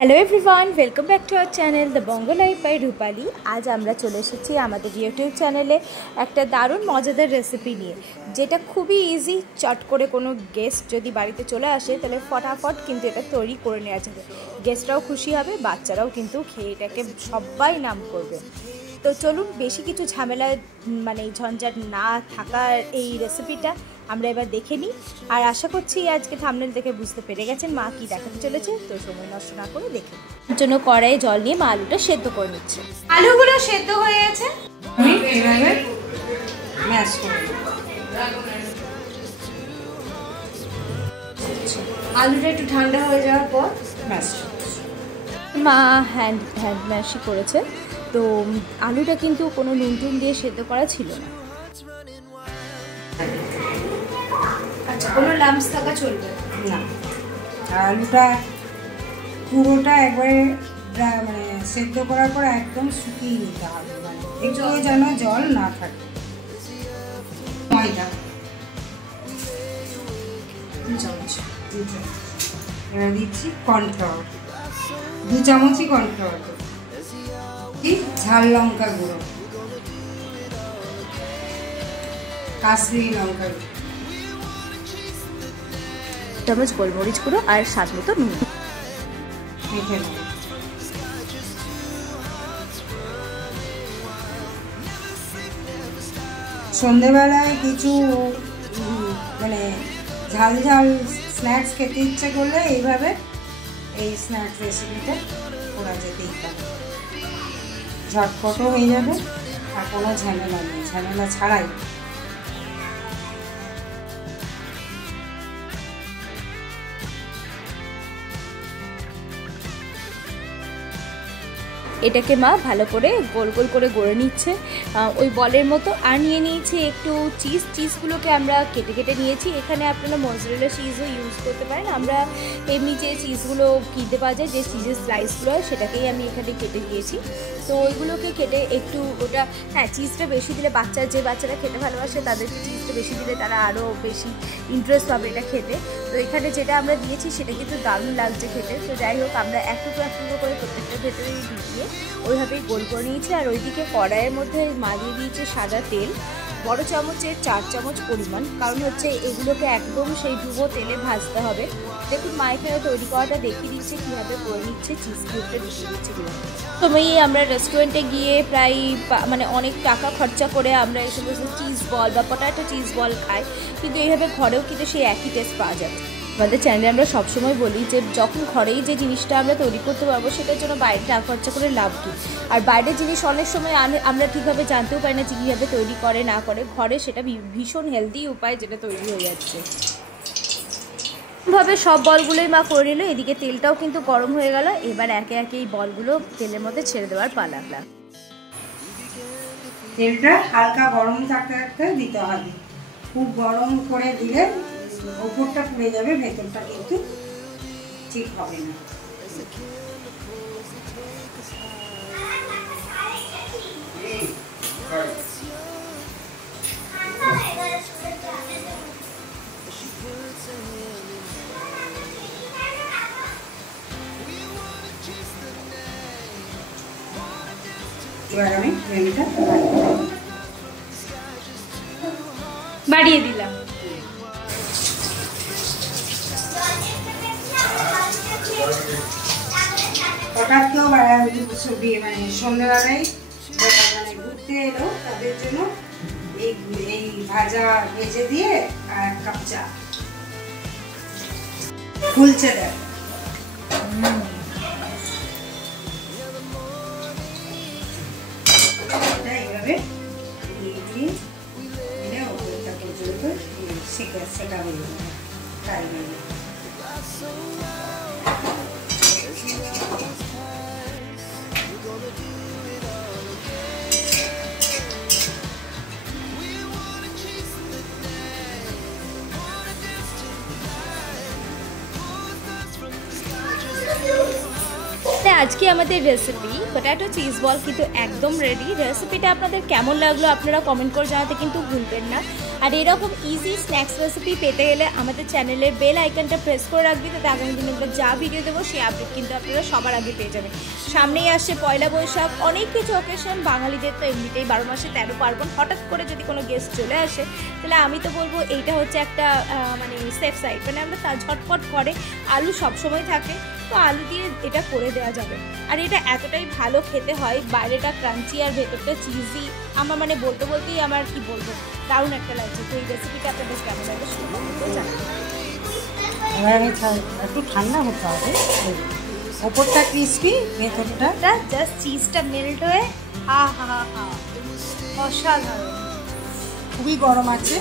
Hello everyone, welcome back to our channel the Banga life by Rupali. আজ আমরা চলে এসেছি আমাদের ইউটিউব চ্যানেলে একটা দারুণ মজাদার রেসিপি নিয়ে, যেটা খুবই ইজি। চট করে কোনো গেস্ট যদি বাড়িতে চলে আসে তাহলে ফটাফট কিন্তু এটা তৈরি করে নেওয়া যাবে। গেস্টরাও খুশি হবে, বাচ্চারাও কিন্তু খেয়ে এটাকে সবাই নাম করবে। তো চলুন, বেশি কিছু ঝামেলা ঝঞ্ঝাট না থাকার এই রেসিপিটা আমরা এবার দেখে নিই। আর আশা করছি আজকে থাম্বনেল দেখে বুঝতে পেরে গেছেন মা কি দেখাতে চলেছে। তো সময় নষ্ট না করে দেখে এর জন্য কড়াইয়ে জল নিয়ে মা আলুটা সেদ্ধ করে নিচ্ছে। আলুগুলো সেদ্ধ হয়ে গেছে, আলুটা একটু ঠান্ডা হয়ে যাওয়ার পর মা হ্যান্ড ম্যাশই করেছে। তো আলুটা কিন্তু কোনো নুন টুন দিয়ে সেদ্ধ করা ছিল না। আচ্ছা, কোনো লাম্পস থাকা চলবে না। আলুটা পুরোটা একবারে সেদ্ধ করার পর একদম শুকিয়ে নিতে হবে, একটু যেন জল না থাকে। ময়দা 2 চামচ, এবার দিচ্ছি কর্নফ্লাওয়ার 2 চামচই কর্নফ্লাওয়ার, ঝাল লঙ্কা গুঁড়ো, কাশ্মীরি লঙ্কা গুঁড়ো, চামচ গোলমরিচ গুঁড়ো আর স্বাদ মতো নুন। মেখে নেব। সন্ধেবেলায় কিছু ঝাল ঝাল স্ন্যাক্স খেতে ইচ্ছে করলে এইভাবে এই স্ন্যাক্স রেসিপিটা করা যেতেই পারে। ঝটপটও হয়ে যাবে আর কোনো ঝামেলা নেই, ঝামেলা ছাড়াই। এটাকে মা ভালো করে গোল গোল করে গড়ে নিচ্ছে ওই বলের মতো। আর নিয়ে নিয়েছি একটু চিজগুলোকে আমরা কেটে কেটে নিয়েছি। এখানে আপনারা মজরেলা চিজও ইউজ করতে পারেন। আমরা এমনি যে চিজগুলো কিনতে পাওয়া যায়, যে চিজের স্লাইসগুলো, সেটাকেই আমি এখানে কেটে দিয়েছি। তো ওইগুলোকে কেটে একটু ওটা, হ্যাঁ, চিজটা বেশি দিলে যে বাচ্চারা খেতে ভালোবাসে তাদেরকে চিজটা বেশি দিলে তারা আরও বেশি ইন্টারেস্ট পাবে এটা খেতে। তো এখানে যেটা আমরা দিয়েছি সেটা কিন্তু দারুণ লাগছে খেতে। তো যাই হোক, আমরা এক টুকরো করে প্রত্যেকটা ভেতরেই দিয়ে ওইভাবেই গোল করে নিয়েছি। আর ওইদিকে কড়াইয়ের মধ্যে মা দিয়ে দিয়েছে সাদা তেল, বড় চামচের 4 চামচ পরিমাণ। কারণ হচ্ছে এগুলোকে একদম সেই ডুবো তেলে ভাজতে হবে। দেখুন মা এখানে তৈরি করাটা দেখিয়ে দিচ্ছে কীভাবে করে নিচ্ছে, চিজ কিউবটা দেখিয়ে দিচ্ছে কীভাবে। সময় আমরা রেস্টুরেন্টে গিয়ে প্রায় অনেক টাকা খরচা করে আমরা এই সমস্ত চিজ বল বা পটাটো চিজ বল খাই, কিন্তু এইভাবে ঘরেও কিন্তু সেই একই টেস্ট পাওয়া যাবে। আমাদের চ্যানেলে আমরা সবসময় বলি যে যখন ঘরেই যে জিনিসটা আমরা তৈরি করতে পারবো সেটার জন্য বাইরে টাকা খরচা করে লাভ কী। আর বাইরের জিনিস অনেক সময় আমরা ঠিকভাবে জানতেও পারি না যে কীভাবে তৈরি করে না করে। ঘরে সেটা ভীষণ হেলদি উপায় যেটা তৈরি হয়ে যাচ্ছে। ভাবে সব বলগুলোই মা করে নিল। এদিকে তেলটাও কিন্তু গরম হয়ে গেল। এবার একে একে এই বলগুলো তেলের মধ্যে ছেড়ে দেওয়ার পালা। তেলটা হালকা গরম থাকতে থাকতে দিতে হবে। খুব গরম করে দিলে ওপরটা পুড়ে যাবে, ভেতরটা কিন্তু ঠিক হবে না। এবার আমি ফ্লেমটা বাড়িয়ে দিলাম। হঠাৎ কেউ সন্ধ্যেবেলায় ঘুরতে এলো, তাদের জন্য এই ভাজা ভেজে দিয়ে আর 1 কাপ চা ফুলছে দেয়। এইভাবে দিয়ে দিয়ে ওপরটা পর্যন্ত সেটা হয়ে যাবে, ফ্রাই হয়ে যাবে। আজকে আমাদের রেসিপি পটেটো চিজ বল কিন্তু একদম রেডি। রেসিপিটা আপনাদের কেমন লাগলো আপনারা কমেন্ট করে জানাতে কিন্তু ভুলবেন না। আর এরকম ইজি স্ন্যাক্স রেসিপি পেতে গেলে আমাদের চ্যানেলের বেল আইকনটা প্রেস করে রাখবি, তাতে আগামী দিনে আমরা যা ভিডিও দেবো সেই আপডেট কিন্তু আপনারা সবার আগে পেয়ে যাবেন। সামনেই আসছে পয়লা বৈশাখ, অনেক কিছু অকেশন, বাঙালিদের তো এমনিতেই 12 মাসে 13 পার্বণ। হঠাৎ করে যদি কোনো গেস্ট চলে আসে তাহলে আমি তো বলবো এইটা হচ্ছে একটা মানে সেফ সাইড, মানে আমরা তা ঝটপট করে আলু সবসময় থাকে তো আলু দিয়ে এটা করে দেওয়া যাবে। আর এটা এতটাই ভালো খেতে হয়, বাইরেটা ক্রাঞ্চি আর ভেতরটা চিজি। আমার মানে বলতে বলতেই আমার কি বলবো দারুণ একটা লাগছে। তো এই রেসিপিটা আপনাদের কেমন লাগে শুনে জানাবেন। এবার আমি একটু ঠান্ডা হতে হবে, ওপরটা ক্রিসপি ভেতরটা জাস্ট চিজটা মেল্ট হয়ে হা হা হা অসাধারণ। খুবই গরম আছে।